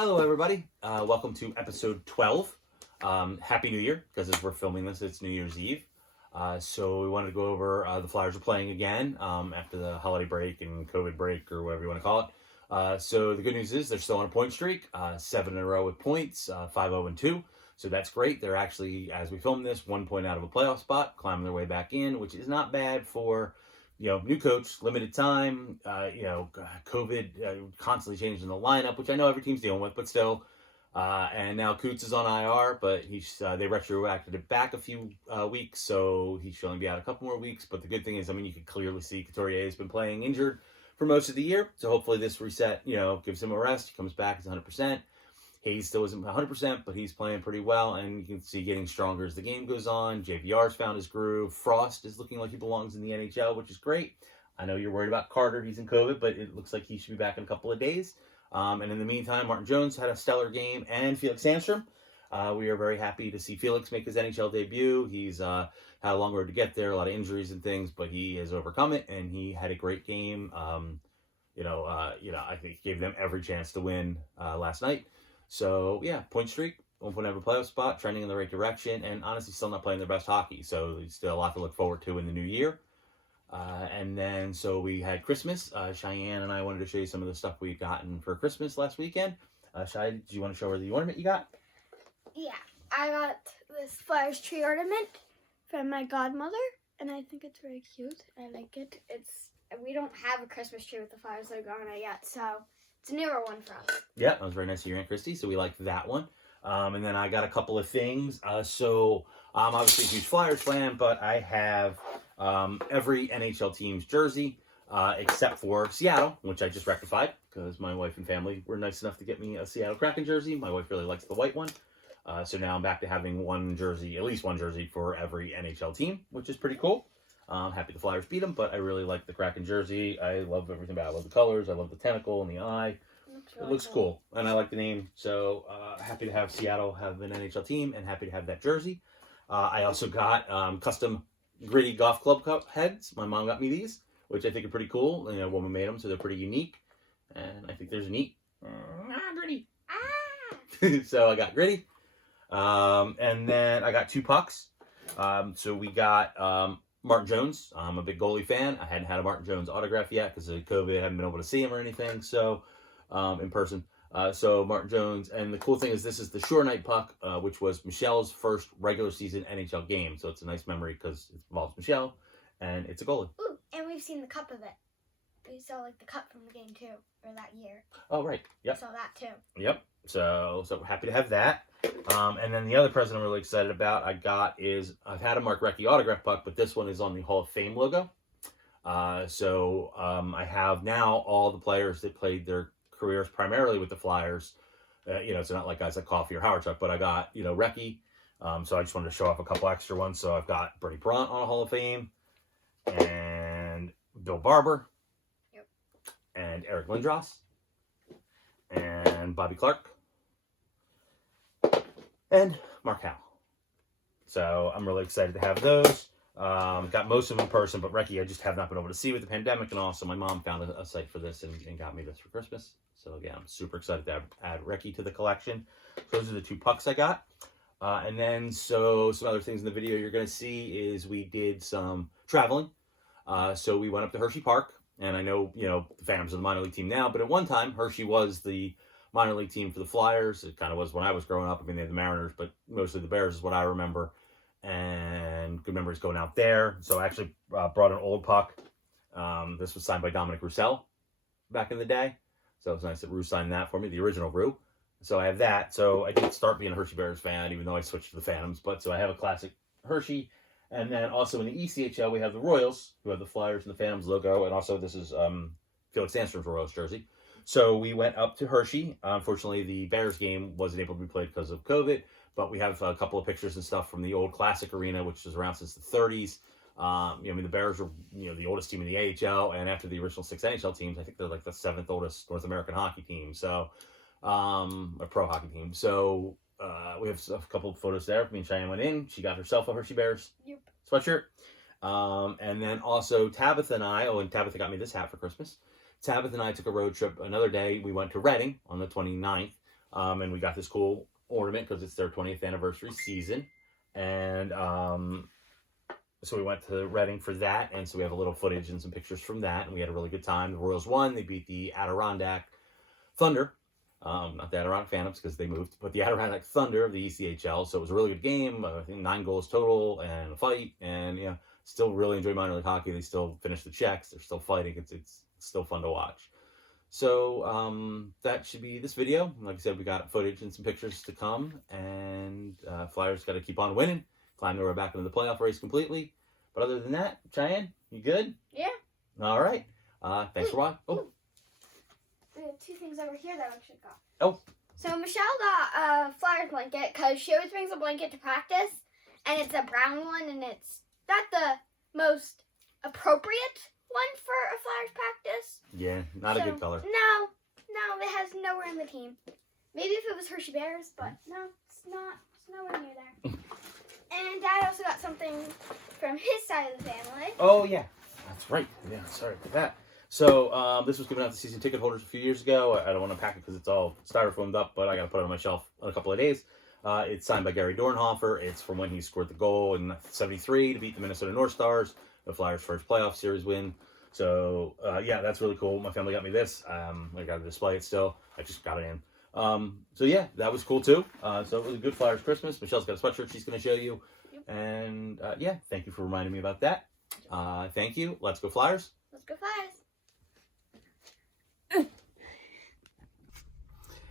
Hello, everybody. Welcome to episode 12. Happy New Year, because as we're filming this, it's New Year's Eve. So we wanted to go over the Flyers are playing again after the holiday break and COVID break, or whatever you want to call it. So the good news is they're still on a point streak, 7 in a row with points, 5-0-2. So that's great. They're actually, as we film this, 1 point out of a playoff spot, climbing their way back in, which is not bad for new coach, limited time, COVID, constantly changing the lineup, which I know every team's dealing with, but still. And now Coots is on IR, but they retroacted it back a few weeks, so he should only be out a couple more weeks. But the good thing is, you can clearly see Couturier has been playing injured for most of the year, so hopefully this reset, gives him a rest. He comes back as 100%. Hayes still isn't 100%, but he's playing pretty well, and you can see getting stronger as the game goes on. JVR's found his groove. Frost is looking like he belongs in the NHL, which is great. I know you're worried about Carter. He's in COVID, but it looks like he should be back in a couple of days. And in the meantime, Martin Jones had a stellar game, and Felix Sandstrom. We are very happy to see Felix make his NHL debut. He's had a long road to get there, a lot of injuries and things, but he has overcome it, and he had a great game. I think he gave them every chance to win last night. So, yeah, point streak, 1 point out of a playoff spot, trending in the right direction, and honestly still not playing their best hockey. So, there's still a lot to look forward to in the new year. So we had Christmas. Cheyenne and I wanted to show you some of the stuff we'd gotten for Christmas last weekend. Cheyenne, do you want to show her the ornament you got? Yeah, I got this Flyers tree ornament from my godmother, and I think it's very cute. I like it. We don't have a Christmas tree with the Flyers logo on it yet, so it's a newer one for us. Yeah, that was very nice of your Aunt Christy, so we liked that one. And then I got a couple of things. So I'm obviously a huge Flyers fan, but I have every NHL team's jersey except for Seattle, which I just rectified because my wife and family were nice enough to get me a Seattle Kraken jersey. My wife really likes the white one. So now I'm back to having at least one jersey for every NHL team, which is pretty cool. I'm happy the Flyers beat them, but I really like the Kraken jersey. I love everything about it. I love the colors. I love the tentacle and the eye. It looks cool, and I like the name. So happy to have Seattle have an NHL team, and happy to have that jersey. I also got custom Gritty golf club cup heads. My mom got me these, which I think are pretty cool. A woman made them, so they're pretty unique, and I think there's a neat Gritty. So I got Gritty, and then I got 2 pucks. So we got Martin Jones. I'm a big goalie fan. I hadn't had a Martin Jones autograph yet because of COVID. I haven't been able to see him or anything. So in person. So Martin Jones, and the cool thing is this is the Shore Night puck, which was Michelle's first regular season NHL game. So it's a nice memory because it involves Michelle, and it's a goalie. Ooh, and we've seen the cup of it. We saw the cup from the game too, or that year. Oh right, yep. We saw that too. Yep. So happy to have that. And then the other present I'm really excited about I've had a Mark Recchi autograph puck, but this one is on the Hall of Fame logo. I have now all the players that played their careers primarily with the Flyers. It's not like guys like Coffey or Howard Chuck, but I got, Recchi. So I just wanted to show off a couple extra ones. So I've got Bernie Brant on a Hall of Fame, and Bill Barber. Yep. And Eric Lindros, and Bobby Clark, and Mark Howe. So I'm really excited to have those. Got most of them in person, but Recchi I just have not been able to see with the pandemic, and also my mom found a site for this and got me this for Christmas. So again, I'm super excited to add Recchi to the collection. Those are the 2 pucks I got. And then some other things in the video you're going to see is we did some traveling. So we went up to Hershey Park, and I know, the Phantoms are the minor league team now, but at one time Hershey was the minor league team for the Flyers. It kind of was when I was growing up. They had the Mariners, but mostly the Bears is what I remember. And good memories going out there. So I actually brought an old puck. This was signed by Dominic Roussel back in the day. So it's nice that Rue signed that for me, the original Rue. So I have that. So I didn't start being a Hershey Bears fan, even though I switched to the Phantoms. But so I have a classic Hershey. And then also in the ECHL, we have the Royals, who have the Flyers and the Phantoms logo. And also this is Felix Sandstrom's Royals jersey. So we went up to Hershey. Unfortunately, the Bears game wasn't able to be played because of COVID. But we have a couple of pictures and stuff from the old classic arena, which was around since the 30s. The Bears were, the oldest team in the AHL, and after the original 6 NHL teams, I think they're like the 7th oldest North American hockey team. So, a pro hockey team. So, we have a couple of photos there. Me and Cheyenne went in. She got herself a Hershey Bears sweatshirt. And then also Tabitha and I, and Tabitha got me this hat for Christmas. Tabitha and I took a road trip another day. We went to Reading on the 29th. And we got this cool ornament because it's their 20th anniversary season. And so we went to Reading for that, and so we have a little footage and some pictures from that, and we had a really good time. The Royals won. They beat the Adirondack Thunder. Not the Adirondack Phantoms because they moved, but the Adirondack Thunder of the ECHL. So it was a really good game. I think 9 goals total and a fight, and yeah, still really enjoy minor league hockey. They still finish the checks. They're still fighting. It's still fun to watch. So that should be this video. Like I said, we got footage and some pictures to come, and Flyers got to keep on winning, climb their way back into the playoff race completely. But other than that, Cheyenne, you good? Yeah. All right. Thanks for watching. Oh. We have 2 things over here that I should got. Oh. So Michelle got a Flyers blanket because she always brings a blanket to practice, and it's a brown one, and it's not the most appropriate one for a Flyers practice. Yeah, not a good color. No, it has nowhere in the team. Maybe if it was Hershey Bears, but no, it's not. It's nowhere near there. And Dad also got something from his side of the family. Oh, yeah. That's right. Yeah, sorry for that. So this was given out to season ticket holders a few years ago. I don't want to pack it because it's all styrofoamed up, but I got to put it on my shelf in a couple of days. It's signed by Gary Dornhofer. It's from when he scored the goal in '73 to beat the Minnesota North Stars, the Flyers' first playoff series win. So, yeah, that's really cool. My family got me this. I got to display it still. I just got it in. So, yeah, that was cool, too. So it was a good Flyers Christmas. Michelle's got a sweatshirt she's going to show you. Yep. And, yeah, thank you for reminding me about that. Thank you. Let's go Flyers. Let's go Flyers.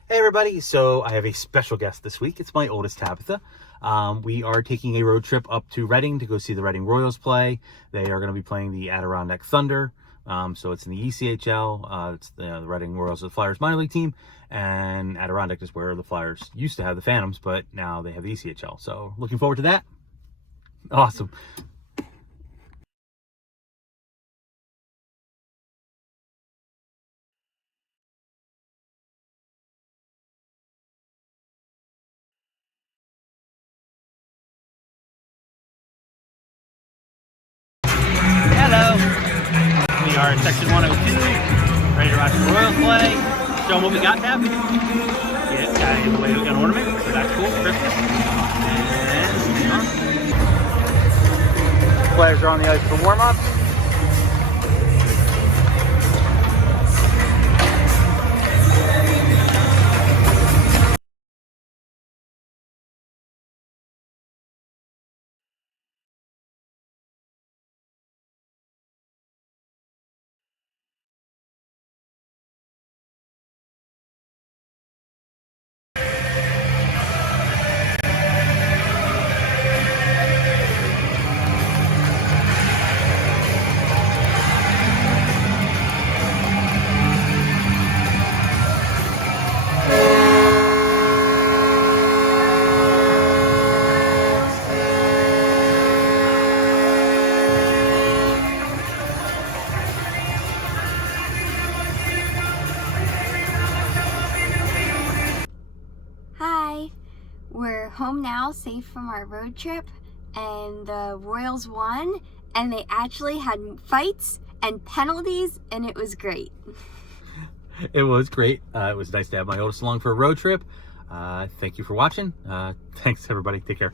Hey everybody, so I have a special guest this week. It's my oldest Tabitha. We are taking a road trip up to Reading to go see the Reading Royals play. They are going to be playing the Adirondack Thunder. So it's in the ECHL. It's the Reading Royals, the Flyers minor league team. And Adirondack is where the Flyers used to have the Phantoms, but now they have the ECHL. So looking forward to that. Awesome. Hello. We are in section 102, ready to watch the Royals play. Show them what we got, Tab. Yeah, gotta give away an ornament, so that's cool for Christmas. And players are on the ice for warm-ups. Hi, we're home now, safe from our road trip, and the Royals won, and they actually had fights and penalties, and it was great. It was great. It was nice to have my oldest along for a road trip. Thank you for watching. Thanks, everybody. Take care.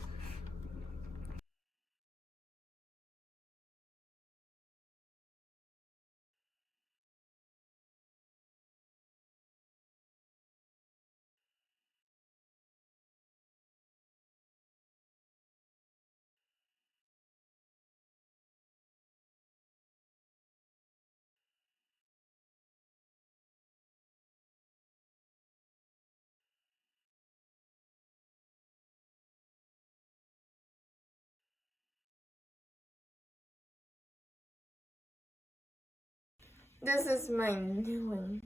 This is my new one,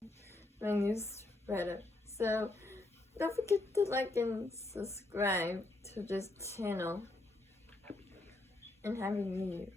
my new sweater. So don't forget to like and subscribe to this channel. And Happy New Year.